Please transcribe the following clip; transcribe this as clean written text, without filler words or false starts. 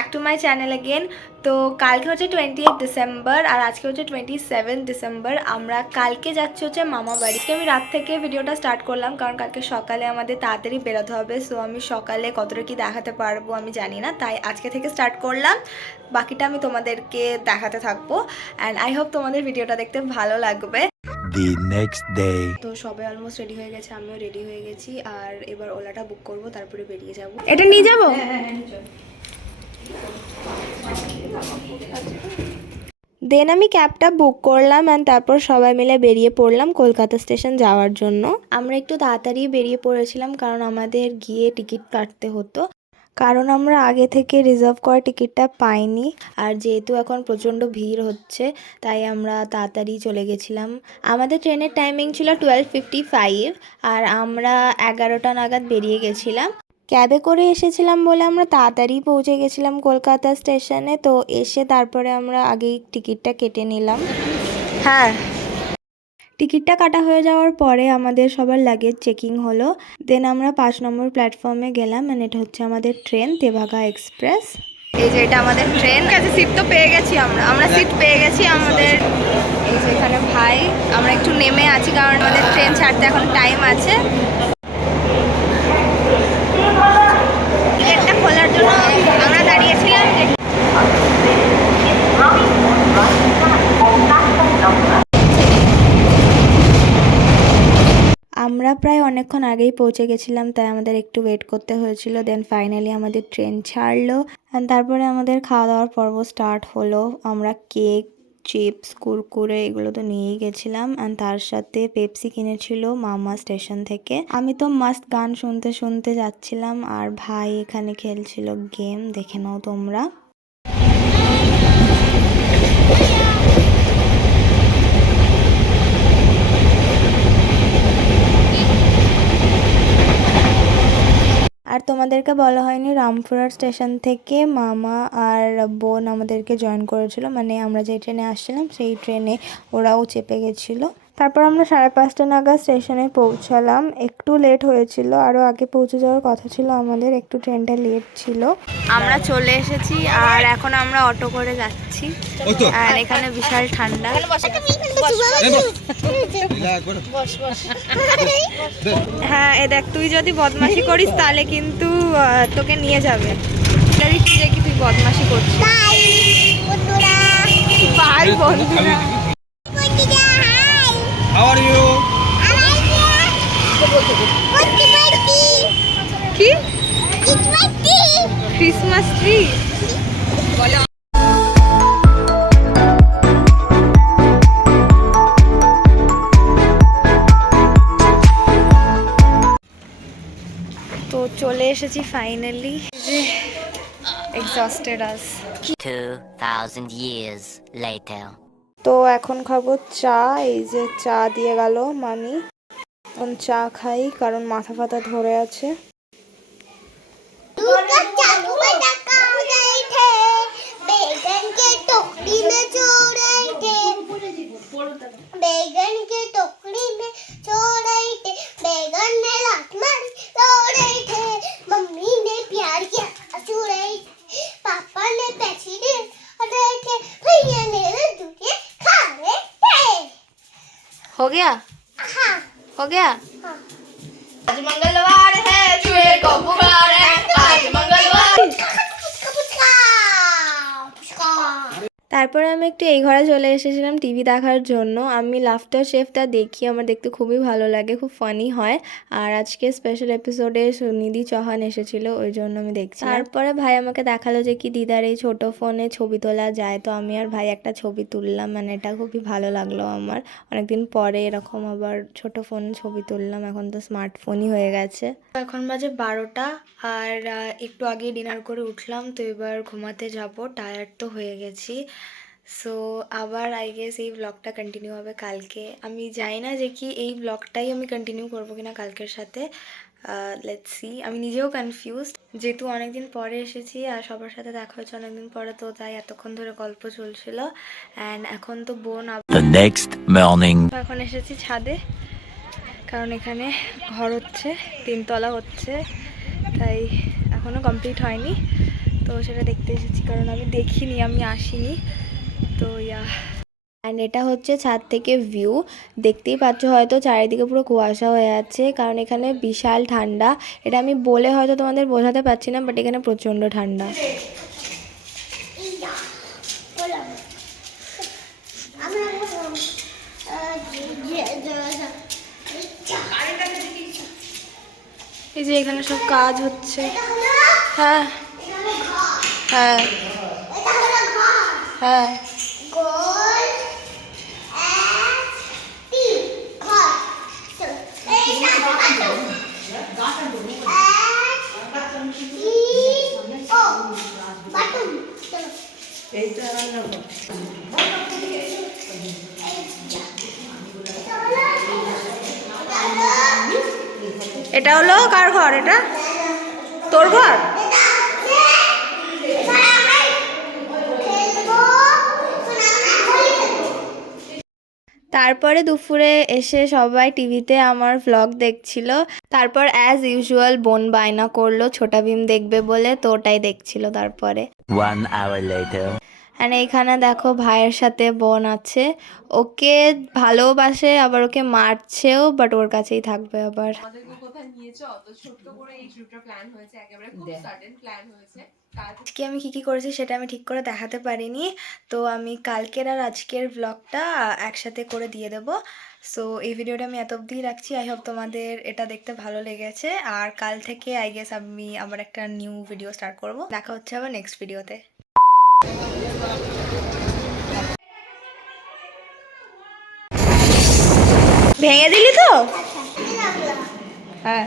Back to my channel again. তো কালকে হচ্ছে 28 ডিসেম্বর আর আজকে হচ্ছে 27 ডিসেম্বর। আমরা কালকে যাচ্ছি হচ্ছে মামা বাড়িতে। আমি রাত থেকে ভিডিওটা স্টার্ট করলাম কারণ কালকে সকালে আমাদের তাড়াতাড়ি বেরোতে হবে। সো আমি সকালে কতটা কি দেখাতে পারবো আমি জানি না, তাই আজকে থেকে স্টার্ট করলাম। বাকিটা আমি তোমাদেরকে দেখাতে থাকবো অ্যান্ড আই হোপ তোমাদের ভিডিওটা দেখতে ভালো লাগবে। The next day. তো সবাই অলমোস্ট রেডি হয়ে গেছে, আমিও রেডি হয়ে গেছি। আর এবার ওলাটা বুক করব, তারপরে বেরিয়ে যাব। এটা নিয়ে যাবো। দেন আমি ক্যাবটা বুক করলাম অ্যান্ড তারপর সবাই মিলে বেরিয়ে পড়লাম কলকাতা স্টেশন যাওয়ার জন্য। আমরা একটু তাড়াতাড়ি বেরিয়ে পড়েছিলাম কারণ আমাদের গিয়ে টিকিট কাটতে হতো, কারণ আমরা আগে থেকে রিজার্ভ করা টিকিটটা পাইনি। আর যেহেতু এখন প্রচণ্ড ভিড় হচ্ছে তাই আমরা তাড়াতাড়ি চলে গেছিলাম। আমাদের ট্রেনের টাইমিং ছিল 12:55 আর আমরা 11টা নাগাদ বেরিয়ে গেছিলাম। ক্যাবে করে এসেছিলাম বলে আমরা তাড়াতাড়ি পৌঁছে গেছিলাম কলকাতা স্টেশনে। তো এসে তারপরে আমরা আগেই টিকিটটা কেটে নিলাম। হ্যাঁ, টিকিটটা কাটা হয়ে যাওয়ার পরে আমাদের সবার লাগেজ চেকিং হলো। দেন আমরা 5 নম্বর প্ল্যাটফর্মে গেলাম মানে এটা হচ্ছে আমাদের ট্রেন তেভাগা এক্সপ্রেস। এই যে এটা আমাদের ট্রেন, কাছে সিট তো পেয়ে গেছি আমরা সিট পেয়ে গেছি আমাদের। এই যে এখানে ভাই, আমরা একটু নেমে আছি কারণ আমাদের ট্রেন ছাড়তে এখন টাইম আছে। টিকিটটা খোলার জন্য আমরা দাঁড়িয়েছিলাম। আমরা প্রায় অনেকক্ষণ আগেই পৌঁছে গেছিলাম তাই আমাদের একটু ওয়েট করতে হয়েছিল। দেন ফাইনালি আমাদের ট্রেন ছাড়লো অ্যান্ড তারপরে আমাদের খাওয়া দাওয়ার পর্ব স্টার্ট হলো। আমরা কেক, চিপস, কুরকুরে এগুলো তো নিয়েই গেছিলাম অ্যান্ড তার সাথে পেপসি কিনেছিল মামা স্টেশন থেকে। আমি তো মাস্ট গান শুনতে শুনতে যাচ্ছিলাম আর ভাই এখানে খেলছিল গেম, দেখে নাও তোমরা। আর তোমাদেরকে বলা হয়নি, রামপুরহাট স্টেশন থেকে মামা আর বোন আমাদেরকে জয়েন করেছিল, মানে আমরা যে ট্রেনে আসছিলাম সেই ট্রেনে ওরাও চেপে গেছিলো। তারপর আমরা 5:30 নাগাদ স্টেশনে পৌঁছালাম। একটু লেট হয়েছিল, আরও আগে পৌঁছে যাওয়ার কথা ছিল আমাদের, একটু ট্রেনটা লেট ছিল। আমরা চলে এসেছি আর এখন আমরা অটো করে যাচ্ছি আর এখানে বিশাল ঠান্ডা। হ্যাঁ এ দেখ, তুই যদি বদমাশি করিস তাহলে কিন্তু তোকে নিয়ে যাবে। দেখি যে কি তুই বদমাশি করছিস। বাই বন্ধুরা। How are you? কি ক্রিসমাস ট্রি? তো চলে এসেছি ফাইনালি। যে এক্সস্টেড আস। 2000 years later. তো এখন খাবো চা। এই যে চা দিয়ে গেল মামি, এখন চা খাই কারণ মাথা ফাতা ধরে আছে। हो गया? हाँ। हो गया? हाँ। आज मंगलवार है, चूहे को पुकार है, आज मंगलवार। তারপরে আমি একটু এই ঘরে চলে এসেছিলাম টিভি দেখার জন্য। আমি লাফটার শেফটা দেখি, আমার দেখতে খুবই ভালো লাগে, খুব ফানি হয়। আর আজকে স্পেশাল এপিসোডে সুনিধি চৌহান এসেছিল, ওই জন্য আমি দেখছি। তারপরে ভাই আমাকে দেখালো যে কি দিদার এই ছোটো ফোনে ছবি তোলা যায়। তো আমি আর ভাই একটা ছবি তুললাম, মানে এটা খুবই ভালো লাগলো আমার। অনেকদিন পরে এরকম আবার ছোট ফোনে ছবি তুললাম, এখন তো স্মার্টফোনই হয়ে গেছে। এখন বাজে 12টা আর একটু আগে ডিনার করে উঠলাম। তো এবার ঘুমাতে যাব, টায়ার্ড তো হয়ে গেছি। সো আবার আই গেস এই ব্লগটা কন্টিনিউ হবে কালকে। আমি জানি না যে কি এই ব্লগটাই আমি কন্টিনিউ করবো কিনা কালকের সাথে, লেটস সি। আমি নিজেও কনফিউজড, যেহেতু অনেকদিন পরে এসেছি আর সবার সাথে দেখা হয়েছে অনেকদিন পরে, তো তাই এতক্ষণ ধরে গল্প চলছিল। অ্যান্ড এখন তো বোন The next morning. এখন এসেছি ছাদে কারণ এখানে ঘর হচ্ছে, 3 তলা হচ্ছে, তাই এখনও কমপ্লিট হয়নি। তো তো সেটা দেখতে এসেছি, কারণ আমি দেখিনি, আমি আসিনি। তো অ্যান্ড এটা হচ্ছে ছাদ থেকে ভিউ। দেখতেই পাচ্ছ হয়তো চারিদিকে পুরো কুয়াশা হয়ে আছে, কারণ এখানে বিশাল ঠান্ডা। এটা আমি বলে হয়তো তোমাদের বোঝাতে পারছি না, বাট এখানে প্রচণ্ড ঠান্ডা। এই যে এখানে সব কাজ হচ্ছে। হ্যাঁ হ্যাঁ হ্যাঁ। এটা হলো কার ঘর? এটা তোর ঘর? তারপরে দুপুরে এসে সবাই টিভিতে আমার ভ্লগ দেখছিল। তারপর অ্যাজ ইউজুয়াল বোন বায়না করলো ছোটা ভীম দেখবে বলে, তো ওটাই দেখছিল। তারপরে 1 hour later. আর এইখানে দেখো ভাইয়ের সাথে বোন আছে, ওকে ভালোবাসে আবার ওকে মারছেও, বাট ওর কাছেই থাকবে আবার। আমাদেরকে কোথায় নিয়েছো? অত ছোট্ট করে এই ট্রিপটা প্ল্যান হয়েছে, একেবারে খুব সাডেন প্ল্যান হয়েছে। আজকে আমি কী করেছি সেটা আমি ঠিক করে দেখাতে পারিনি, তো আমি কালকের আর আজকের ব্লগটা একসাথে করে দিয়ে দেবো। সো এই ভিডিওটা আমি এত অবধিই রাখছি। আই হোপ তোমাদের এটা দেখতে ভালো লেগেছে, আর কাল থেকে আই গেস আমি আবার একটা নিউ ভিডিও স্টার্ট করব। দেখা হচ্ছে আবার নেক্সট ভিডিওতে। ভেঙে দিলি তো? হ্যাঁ।